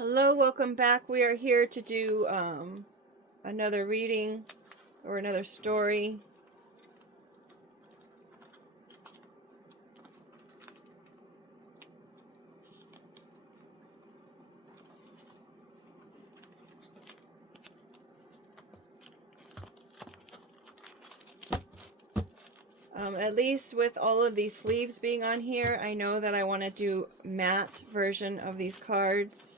Hello, welcome back. We are here to do another reading or another story. At least with all of these sleeves being on here, I know that I want to do matte version of these cards.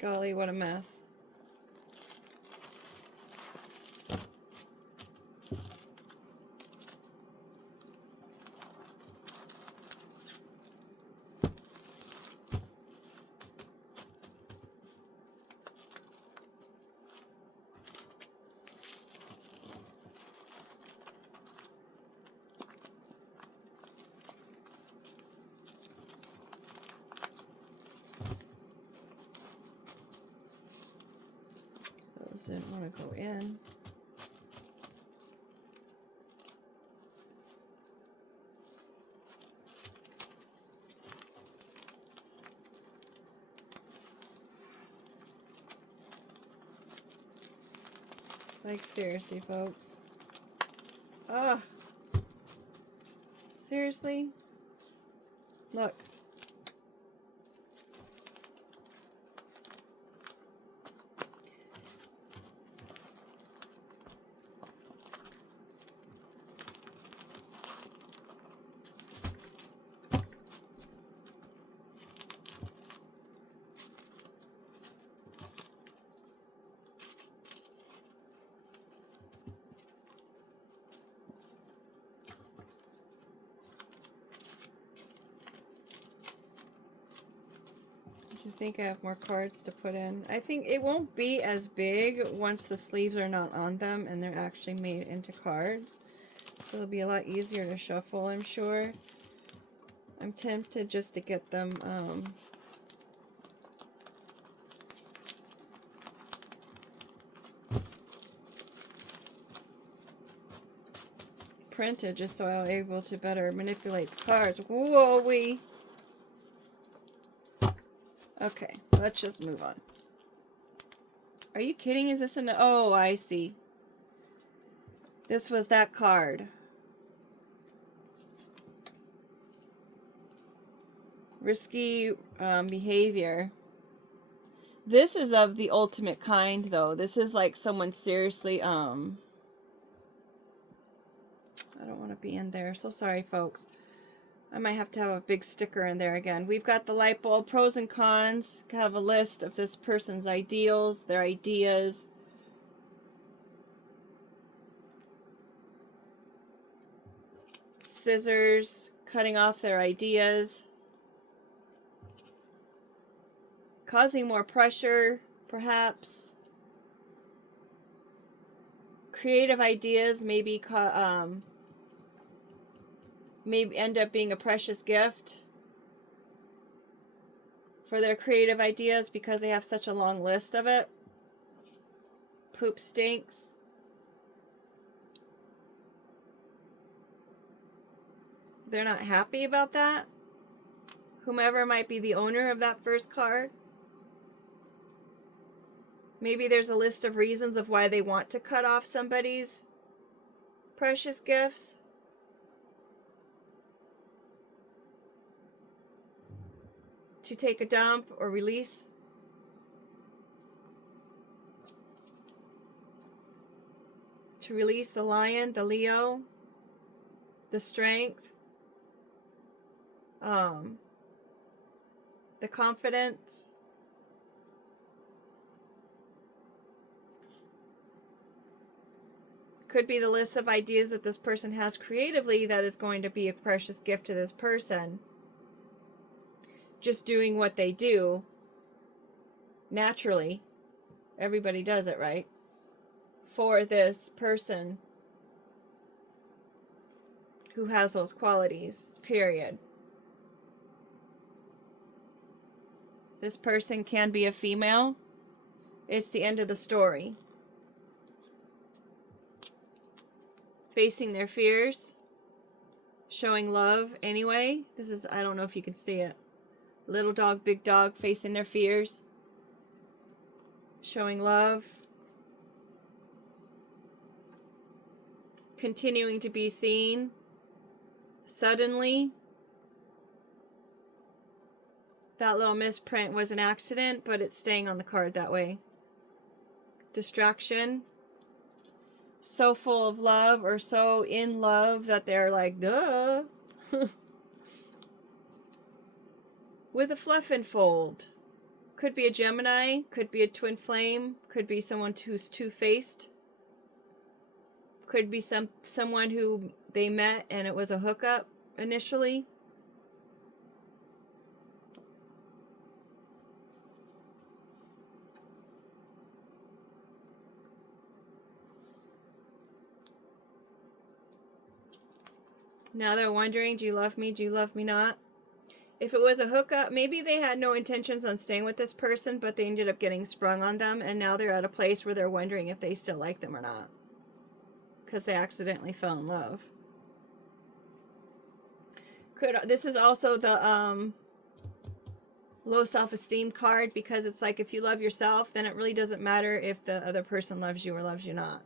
Golly, what a mess. Those didn't want to go in. Like, seriously, folks. Ugh. Seriously? Look. I think I have more cards to put in. I think it won't be as big once the sleeves are not on them and they're actually made into cards. So it'll be a lot easier to shuffle, I'm sure. I'm tempted just to get them printed just so I'm able to better manipulate the cards. Whoa-wee! Okay, let's just move on. Are you kidding? Is this an... Oh, I see. This was that card. Risky behavior. This is of the ultimate kind, though. This is like someone seriously, I don't want to be in there. So sorry, folks. I might have to have a big sticker in there again. We've got the light bulb, pros and cons. Have a list of this person's ideals, their ideas. Scissors, cutting off their ideas. Causing more pressure, perhaps. Creative ideas, maybe end up being a precious gift for their creative ideas because they have such a long list of it. Poop stinks. They're not happy about that. Whomever might be the owner of that first card. Maybe there's a list of reasons of why they want to cut off somebody's precious gifts. To take a dump or release. To release the Lion, the Leo, the Strength, the Confidence. Could be the list of ideas that this person has creatively that is going to be a precious gift to this person. Just doing what they do naturally. Everybody does it, right? For this person who has those qualities, period. This person can be a female. It's the end of the story. Facing their fears. Showing love anyway. This is, I don't know if you can see it. Little dog, big dog, facing their fears. Showing love. Continuing to be seen. Suddenly. That little misprint was an accident, but it's staying on the card that way. Distraction. So full of love or so in love that they're like, duh. With a fluff and fold. Could be a Gemini, could be a twin flame, could be someone who's two-faced. Could be someone who they met and it was a hookup initially. Now they're wondering, do you love me? Do you love me not? If it was a hookup, maybe they had no intentions on staying with this person, but they ended up getting sprung on them, and now they're at a place where they're wondering if they still like them or not. Because they accidentally fell in love. This is also the low self-esteem card, because it's like if you love yourself, then it really doesn't matter if the other person loves you or loves you not.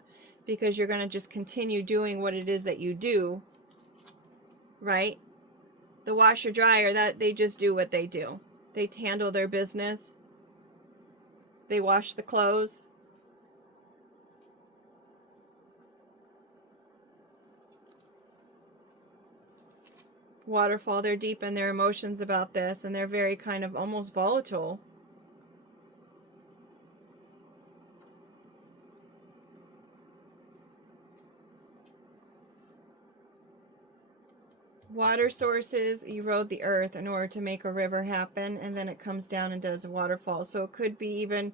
Because you're going to just continue doing what it is that you do. Right? The washer dryer, that they just do what they do. They handle their business. They wash the clothes. Waterfall, they're deep in their emotions about this, and they're very kind of almost volatile. Water sources erode the earth in order to make a river happen, and then it comes down and does a waterfall. So it could be even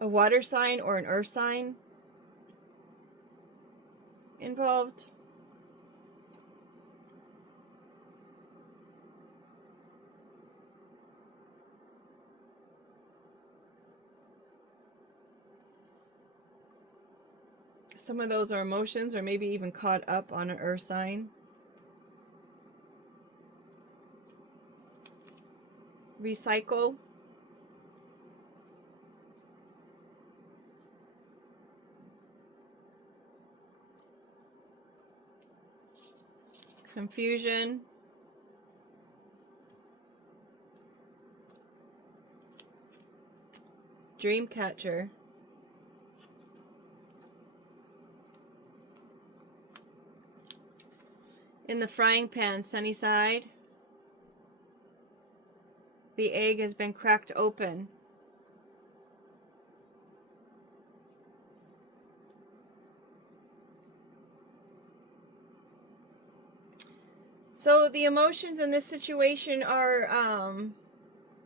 a water sign or an earth sign involved. Some of those are emotions, or maybe even caught up on an earth sign. Recycle. Confusion. Dreamcatcher. In the frying pan, sunny side. The egg has been cracked open. So the emotions in this situation are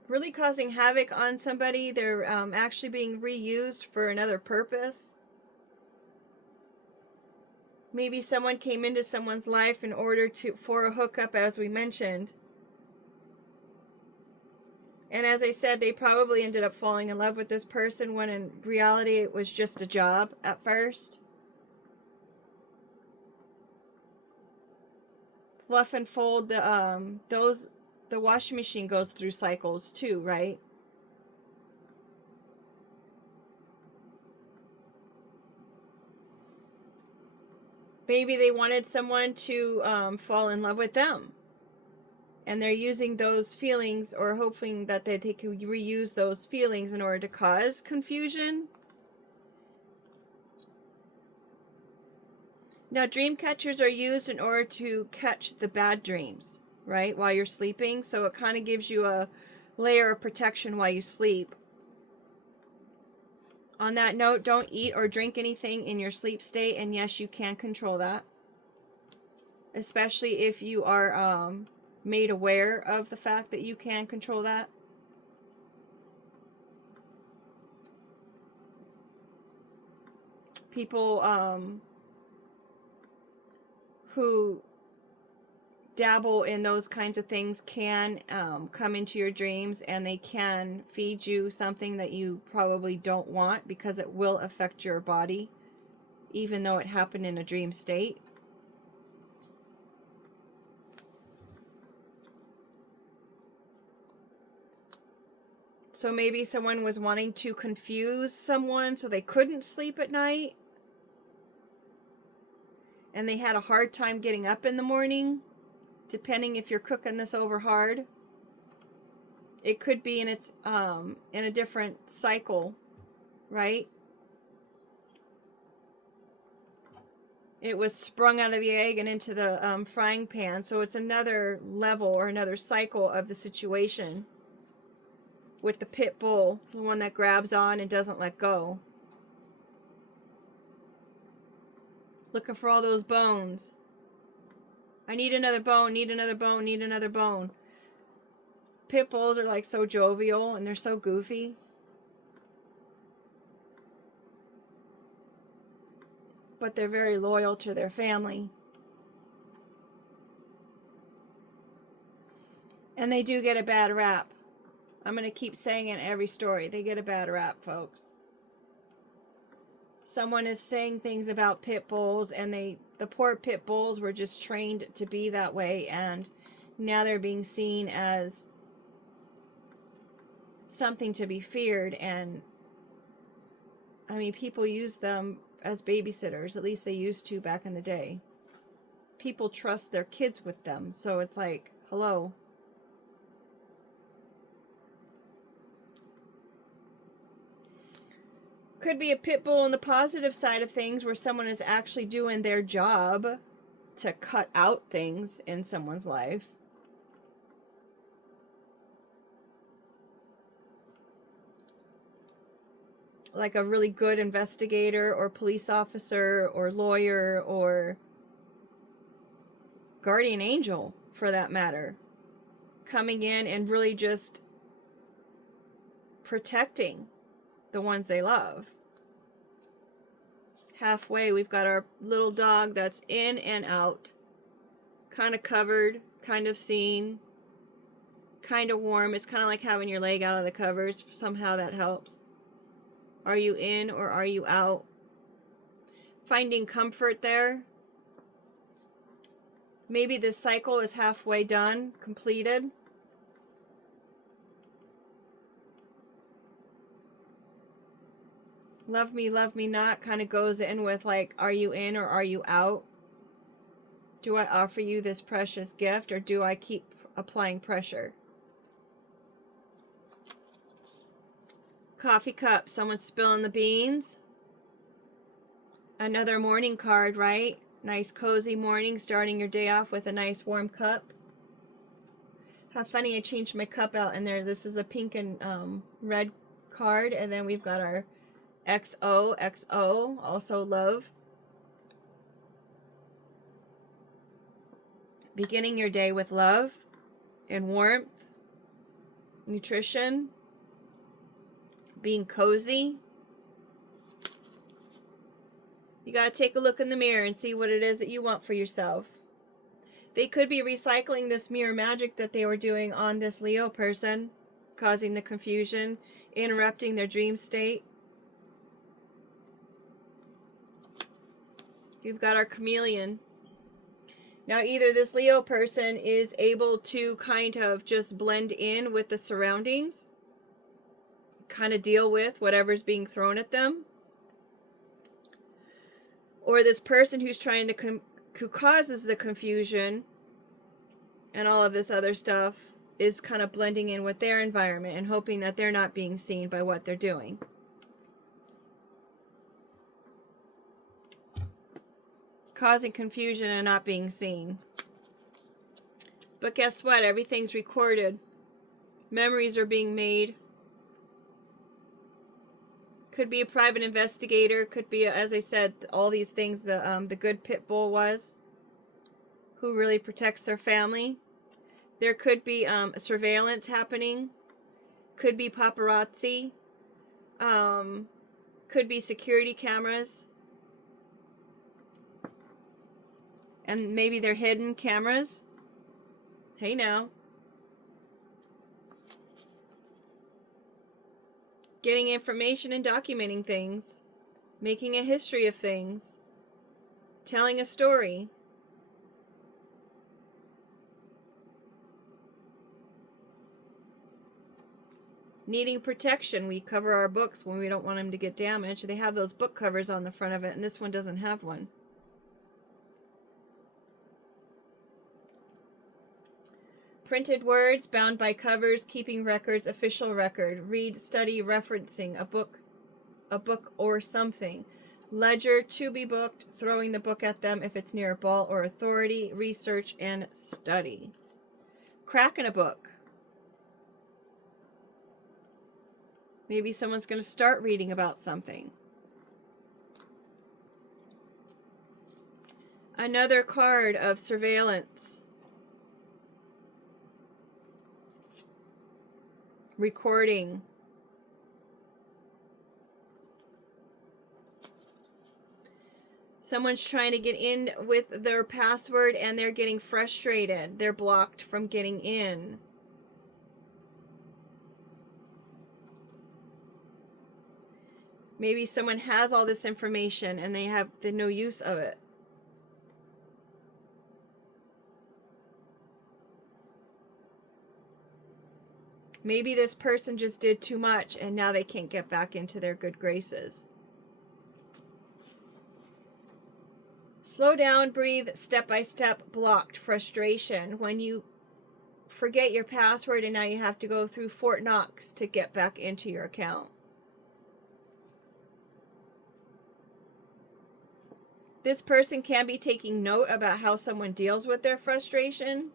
really causing havoc on somebody. They're actually being reused for another purpose. Maybe someone came into someone's life in order for a hookup, as we mentioned. And as I said, they probably ended up falling in love with this person when in reality it was just a job at first. Fluff and fold, the washing machine goes through cycles too, right? Maybe they wanted someone to fall in love with them. And they're using those feelings, or hoping that they could reuse those feelings in order to cause confusion. Now, dream catchers are used in order to catch the bad dreams, right, while you're sleeping. So it kind of gives you a layer of protection while you sleep. On that note, don't eat or drink anything in your sleep state. And yes, you can control that. Especially if you are made aware of the fact that you can control that. People who dabble in those kinds of things can come into your dreams, and they can feed you something that you probably don't want, because it will affect your body even though it happened in a dream state. So maybe someone was wanting to confuse someone so they couldn't sleep at night, and they had a hard time getting up in the morning, depending if you're cooking this over hard. It could be in its in a different cycle, right? It was sprung out of the egg and into the frying pan, so it's another level or another cycle of the situation with the pit bull, the one that grabs on and doesn't let go. Looking for all those bones. I need another bone, need another bone, need another bone. Pit bulls are like so jovial and they're so goofy. But they're very loyal to their family. And they do get a bad rap. I'm going to keep saying it in every story. They get a bad rap, folks. Someone is saying things about pit bulls, and the poor pit bulls were just trained to be that way, and now they're being seen as something to be feared. And I mean, people use them as babysitters. At least they used to back in the day. People trust their kids with them, so it's like, hello. Could be a pit bull on the positive side of things, where someone is actually doing their job to cut out things in someone's life. Like a really good investigator or police officer or lawyer or guardian angel, for that matter, coming in and really just protecting the ones they love. Halfway, we've got our little dog that's in and out, kind of covered, kind of seen, kind of warm. It's kind of like having your leg out of the covers. Somehow that helps. Are you in or are you out? Finding comfort there. Maybe this cycle is halfway done, completed. Love me not kind of goes in with like, are you in or are you out? Do I offer you this precious gift, or do I keep applying pressure? Coffee cup, someone's spilling the beans. Another morning card, right? Nice cozy morning, starting your day off with a nice warm cup. How funny, I changed my cup out in there. This is a pink and red card, and then we've got our XOXO, also love. Beginning your day with love and warmth, nutrition, being cozy. You got to take a look in the mirror and see what it is that you want for yourself. They could be recycling this mirror magic that they were doing on this Leo person, causing the confusion, interrupting their dream state. You've got our chameleon. Now, either this Leo person is able to kind of just blend in with the surroundings, kind of deal with whatever's being thrown at them, or this person who's trying to who causes the confusion and all of this other stuff is kind of blending in with their environment and hoping that they're not being seen by what they're doing. Causing confusion and not being seen. But guess what? Everything's recorded. Memories are being made. Could be a private investigator. Could be, as I said, all these things. The good pit bull was, who really protects their family. There could be surveillance happening. Could be paparazzi. Could be security cameras. And maybe they're hidden cameras. Hey now. Getting information and documenting things. Making a history of things. Telling a story. Needing protection. We cover our books when we don't want them to get damaged. They have those book covers on the front of it, and this one doesn't have one. Printed words, bound by covers, keeping records, official record. Read, study, referencing a book or something. Ledger, to be booked, throwing the book at them if it's near a ball or authority. Research and study. Cracking a book. Maybe someone's going to start reading about something. Another card of surveillance. Recording. Someone's trying to get in with their password and they're getting frustrated. They're blocked from getting in. Maybe someone has all this information and they have no use of it. Maybe this person just did too much and now they can't get back into their good graces. Slow down, breathe, step by step, blocked, frustration. When you forget your password and now you have to go through Fort Knox to get back into your account. This person can be taking note about how someone deals with their frustration,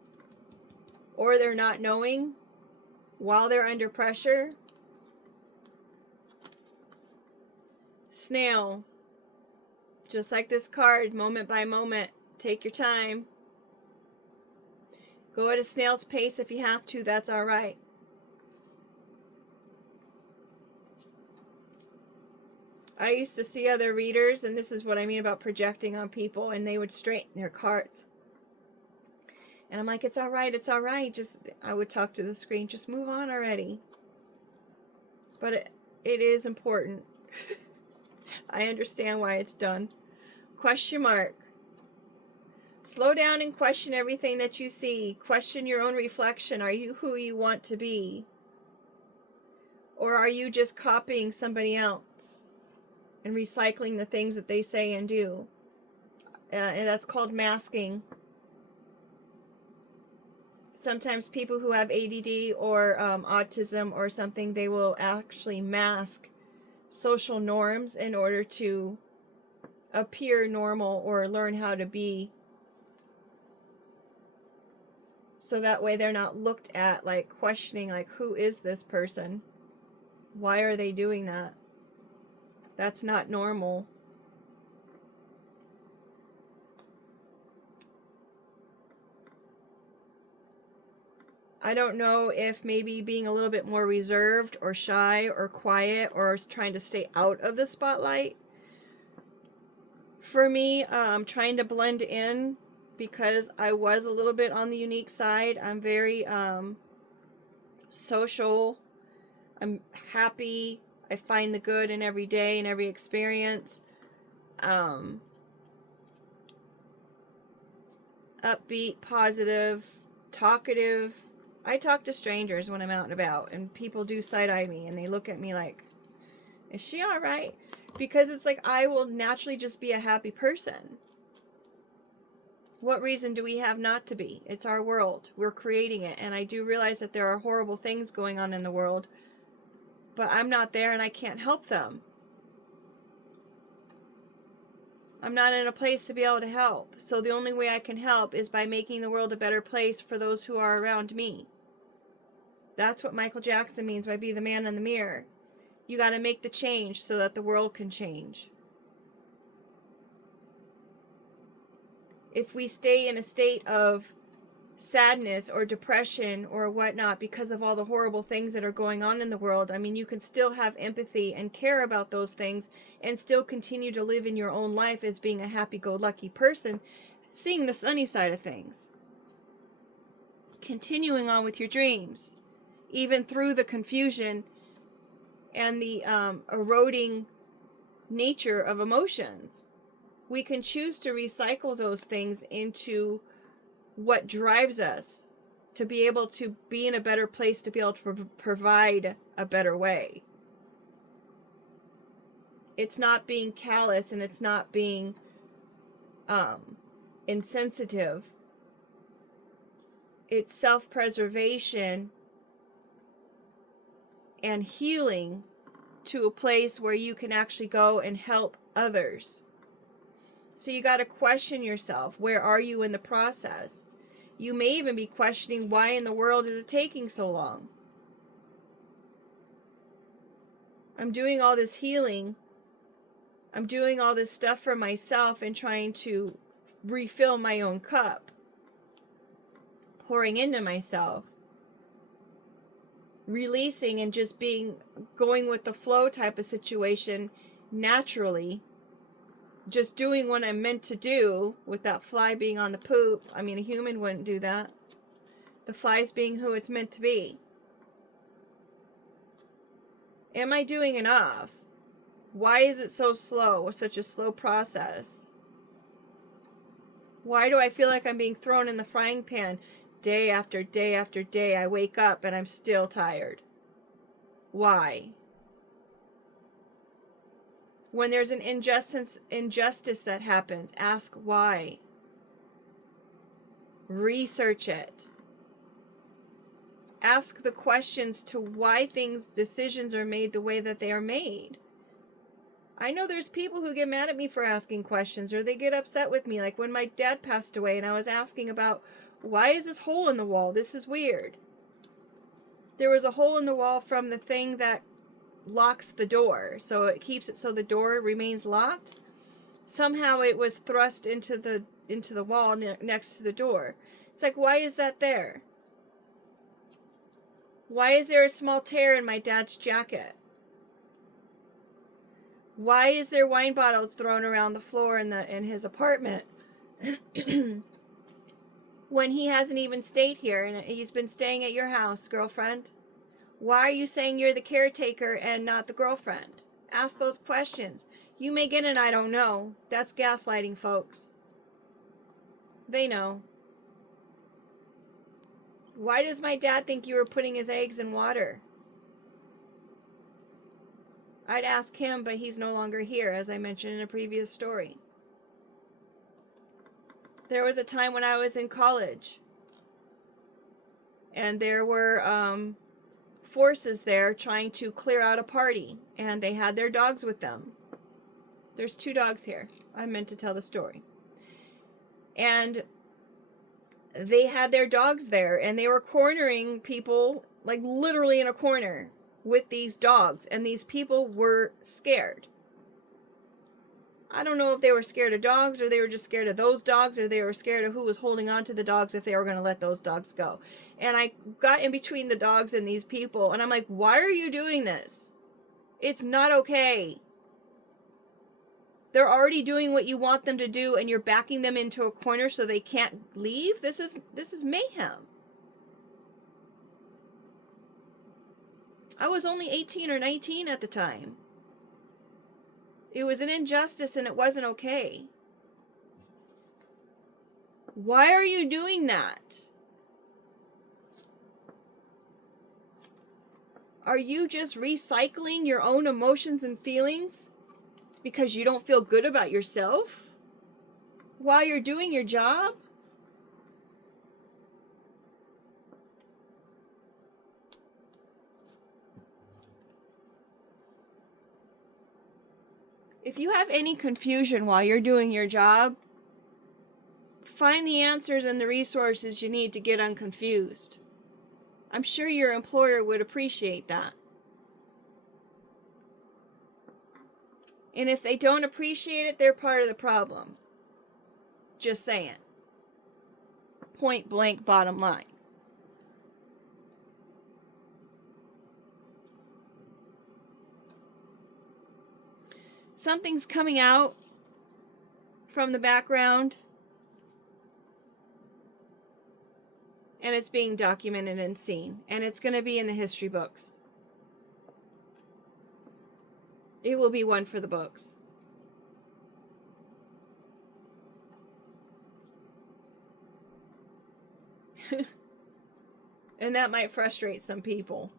or they're not knowing while they're under pressure. Snail. Just like this card, moment by moment. Take your time. Go at a snail's pace if you have to. That's all right. I used to see other readers, and this is what I mean about projecting on people, and they would straighten their cards. And I'm like, it's all right, it's all right. I would talk to the screen, just move on already. But it is important. I understand why it's done. Question mark. Slow down and question everything that you see. Question your own reflection. Are you who you want to be? Or are you just copying somebody else and recycling the things that they say and do? And that's called masking. Sometimes people who have ADD or autism or something, they will actually mask social norms in order to appear normal or learn how to be. So that way they're not looked at like questioning, like, who is this person? Why are they doing that? That's not normal. I don't know if maybe being a little bit more reserved or shy or quiet or trying to stay out of the spotlight. For me, I'm trying to blend in because I was a little bit on the unique side. I'm very social. I'm happy. I find the good in every day and every experience. Upbeat, positive, talkative. I talk to strangers when I'm out and about, and people do side-eye me, and they look at me like, is she all right? Because it's like, I will naturally just be a happy person. What reason do we have not to be? It's our world. We're creating it, and I do realize that there are horrible things going on in the world, but I'm not there and I can't help them. I'm not in a place to be able to help. So the only way I can help is by making the world a better place for those who are around me. That's what Michael Jackson means by be the man in the mirror. You got to make the change so that the world can change. If we stay in a state of sadness or depression or whatnot because of all the horrible things that are going on in the world, I mean, you can still have empathy and care about those things and still continue to live in your own life as being a happy-go-lucky person, seeing the sunny side of things. continuing on with your dreams, even through the confusion and the eroding nature of emotions. We can choose to recycle those things into what drives us to be able to be in a better place, to be able to provide a better way. It's not being callous, and it's not being insensitive. It's self-preservation and healing to a place where you can actually go and help others. So you got to question yourself. Where are you in the process? You may even be questioning, why in the world is it taking so long? I'm doing all this healing. I'm doing all this stuff for myself and trying to refill my own cup. Pouring into myself. Releasing and just going with the flow type of situation naturally. Just doing what I'm meant to do, with that fly being on the poop. I mean, a human wouldn't do that. The fly's being who it's meant to be. Am I doing enough? Why is it so slow? Such a slow process? Why do I feel like I'm being thrown in the frying pan day after day after day? I wake up and I'm still tired. Why? When there's an injustice that happens, ask why. Research it. Ask the questions to why decisions are made the way that they are made. I know there's people who get mad at me for asking questions, or they get upset with me, like when my dad passed away and I was asking about, why is this hole in the wall? This is weird. There was a hole in the wall from the thing that locks the door, so it keeps it so the door remains locked. Somehow it was thrust into the wall next to the door. It's like, why is that there? Why is there a small tear in my dad's jacket? Why is there wine bottles thrown around the floor in his apartment when he hasn't even stayed here and he's been staying at your house, girlfriend? Why are you saying you're the caretaker and not the girlfriend? Ask those questions. You may get an I don't know. That's gaslighting, folks. They know. Why does my dad think you were putting his eggs in water? I'd ask him, but he's no longer here, as I mentioned in a previous story. There was a time when I was in college, and there were forces there trying to clear out a party, and they had their dogs with them. There's 2 dogs here. I meant to tell the story. And they had their dogs there, and they were cornering people, like literally in a corner, with these dogs, and these people were scared. I don't know if they were scared of dogs, or they were just scared of those dogs, or they were scared of who was holding on to the dogs, if they were going to let those dogs go. And I got in between the dogs and these people, and I'm like, why are you doing this? It's not okay. They're already doing what you want them to do, and you're backing them into a corner so they can't leave? This is mayhem. I was only 18 or 19 at the time. It was an injustice, and it wasn't okay. Why are you doing that? Are you just recycling your own emotions and feelings because you don't feel good about yourself while you're doing your job? If you have any confusion while you're doing your job, find the answers and the resources you need to get unconfused. I'm sure your employer would appreciate that. And if they don't appreciate it, they're part of the problem. Just saying. Point blank, bottom line. Something's coming out from the background. and it's being documented and seen, and it's going to be in the history books. It will be one for the books. And that might frustrate some people.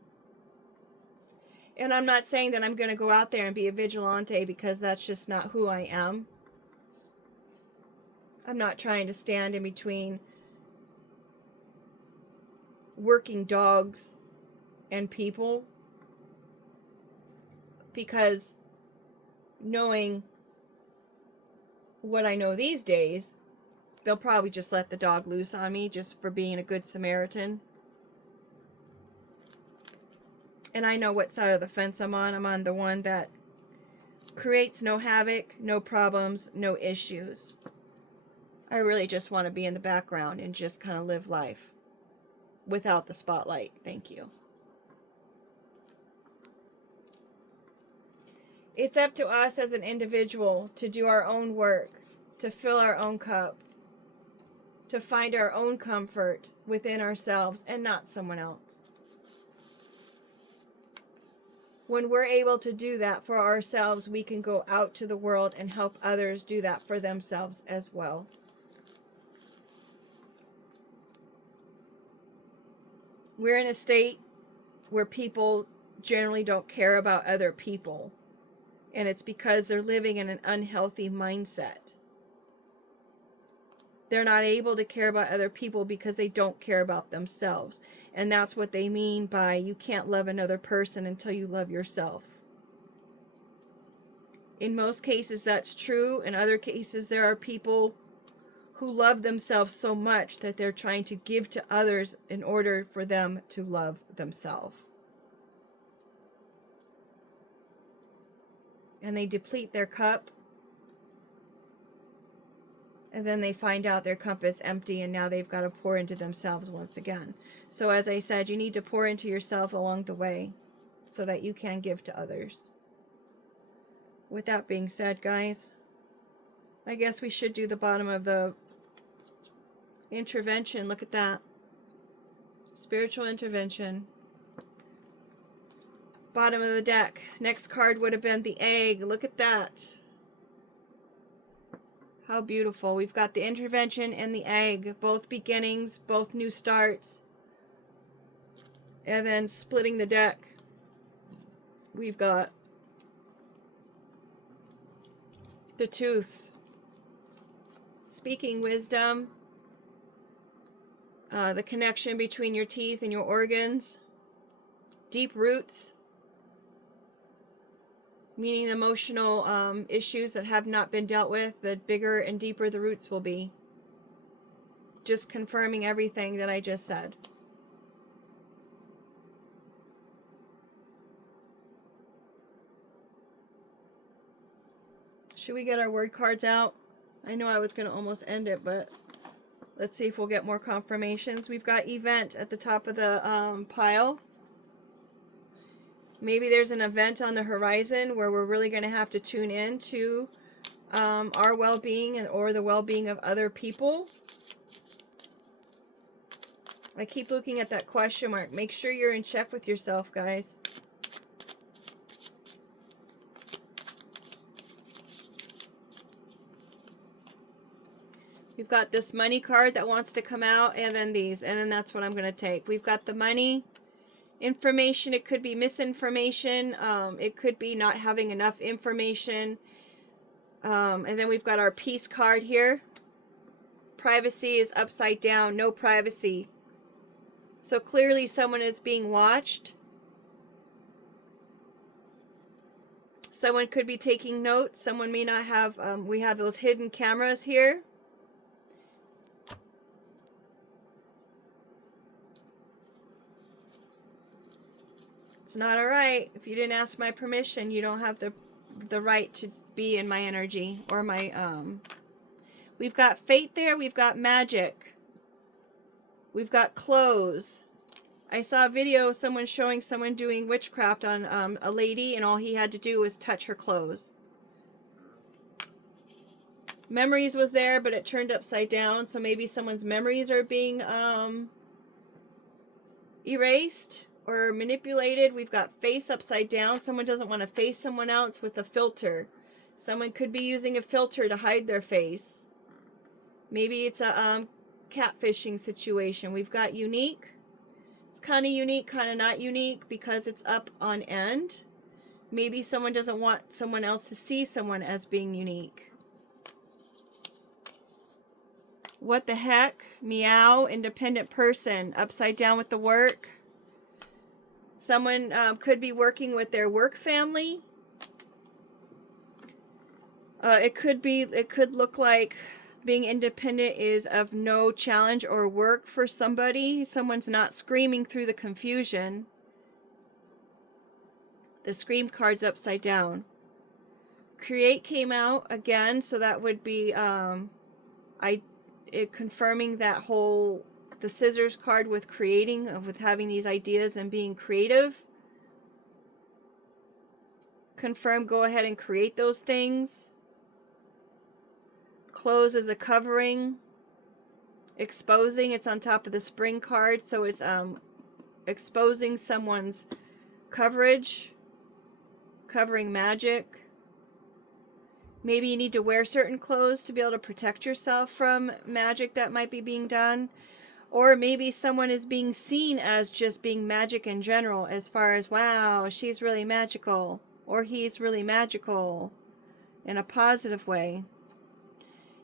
And I'm not saying that I'm going to go out there and be a vigilante, because that's just not who I am. I'm not trying to stand in between working dogs and people, because knowing what I know these days, they'll probably just let the dog loose on me just for being a good Samaritan. And I know what side of the fence I'm on. I'm on the one that creates no havoc, no problems, no issues. I really just want to be in the background and just kind of live life without the spotlight. Thank you. It's up to us as an individual to do our own work, to fill our own cup, to find our own comfort within ourselves and not someone else. When we're able to do that for ourselves, we can go out to the world and help others do that for themselves as well. We're in a state where people generally don't care about other people, and it's because they're living in an unhealthy mindset. They're not able to care about other people because they don't care about themselves. And that's what they mean by you can't love another person until you love yourself. In most cases, that's true. In other cases, there are people who love themselves so much that they're trying to give to others in order for them to love themselves. And they deplete their cup. And then they find out their cup is empty, and now they've got to pour into themselves once again. So as I said, you need to pour into yourself along the way so that you can give to others. With that being said, guys, I guess we should do the bottom of the intervention. Look at that. Spiritual intervention. Bottom of the deck. Next card would have been the egg. Look at that. How beautiful. We've got the intervention and the egg. Both beginnings, both new starts. And then splitting the deck, we've got the tooth. Speaking wisdom. The connection between your teeth and your organs. Deep roots. Meaning emotional issues that have not been dealt with, the bigger and deeper the roots will be. Just confirming everything that I just said. Should we get our word cards out? I know I was going to almost end it, but let's see if we'll get more confirmations. We've got event at the top of the pile. Maybe there's an event on the horizon where we're really going to have to tune in to our well-being or the well-being of other people. I keep looking at that question mark. Make sure you're in check with yourself, guys. We've got this money card that wants to come out, and then these, and then that's what I'm going to take. We've got the money. Information, it could be misinformation, it could be not having enough information, and then we've got our peace card here. Privacy is upside down, no privacy. So clearly someone is being watched. Someone could be taking notes. Someone may not have, we have those hidden cameras here. It's not alright. If you didn't ask my permission, you don't have the right to be in my energy or my we've got fate there, we've got magic. We've got clothes. I saw a video of someone showing someone doing witchcraft on a lady, and all he had to do was touch her clothes. Memories was there, but it turned upside down, so maybe someone's memories are being erased or manipulated. We've got face upside down. Someone doesn't want to face someone else with a filter. Someone could be using a filter to hide their face. Maybe it's a catfishing situation. We've got unique. It's kind of unique, kind of not unique because it's up on end. Maybe someone doesn't want someone else to see someone as being unique. What the heck? Meow, independent person, upside down with the work. Someone could be working with their work family. It could look like being independent is of no challenge or work for somebody. Someone's not screaming through the confusion. The scream card's upside down. Create came out again, so that would be confirming that whole, the scissors card with creating, with having these ideas and being creative. Confirm, go ahead and create those things. Close as a covering. Exposing, it's on top of the spring card, so it's exposing someone's coverage. Covering magic. Maybe you need to wear certain clothes to be able to protect yourself from magic that might be being done. Or maybe someone is being seen as just being magic in general, as far as, wow, she's really magical, or he's really magical, in a positive way.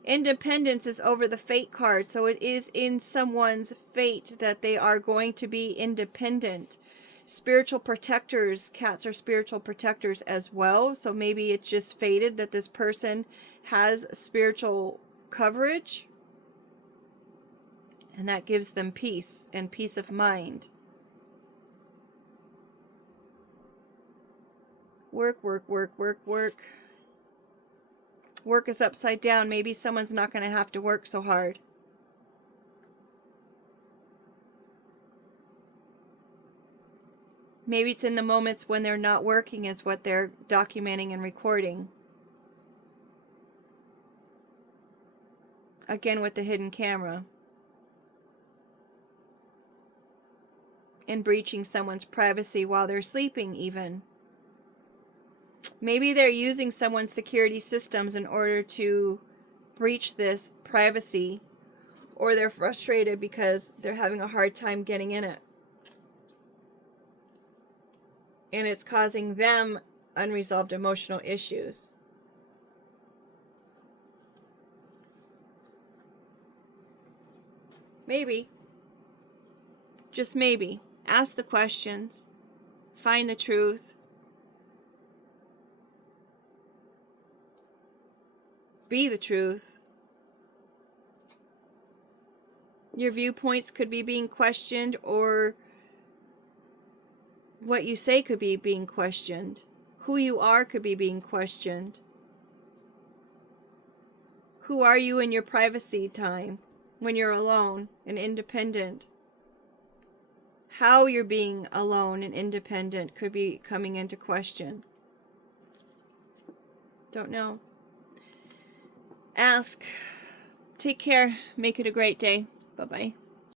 Independence is over the fate card, so it is in someone's fate that they are going to be independent. Spiritual protectors, cats are spiritual protectors as well, so maybe it's just fated that this person has spiritual coverage, and that gives them peace and peace of mind. Work, work, work, work, work. Work is upside down. Maybe someone's not going to have to work so hard. Maybe it's in the moments when they're not working is what they're documenting and recording. Again with the hidden camera. And breaching someone's privacy while they're sleeping even. Maybe they're using someone's security systems in order to breach this privacy. Or they're frustrated because they're having a hard time getting in it. And it's causing them unresolved emotional issues. Maybe. Just maybe. Ask the questions. Find the truth. Be the truth. Your viewpoints could be being questioned, or what you say could be being questioned. Who you are could be being questioned. Who are you in your privacy time when you're alone and independent? How you're being alone and independent could be coming into question. Don't know. Ask. Take care. Make it a great day. Bye-bye.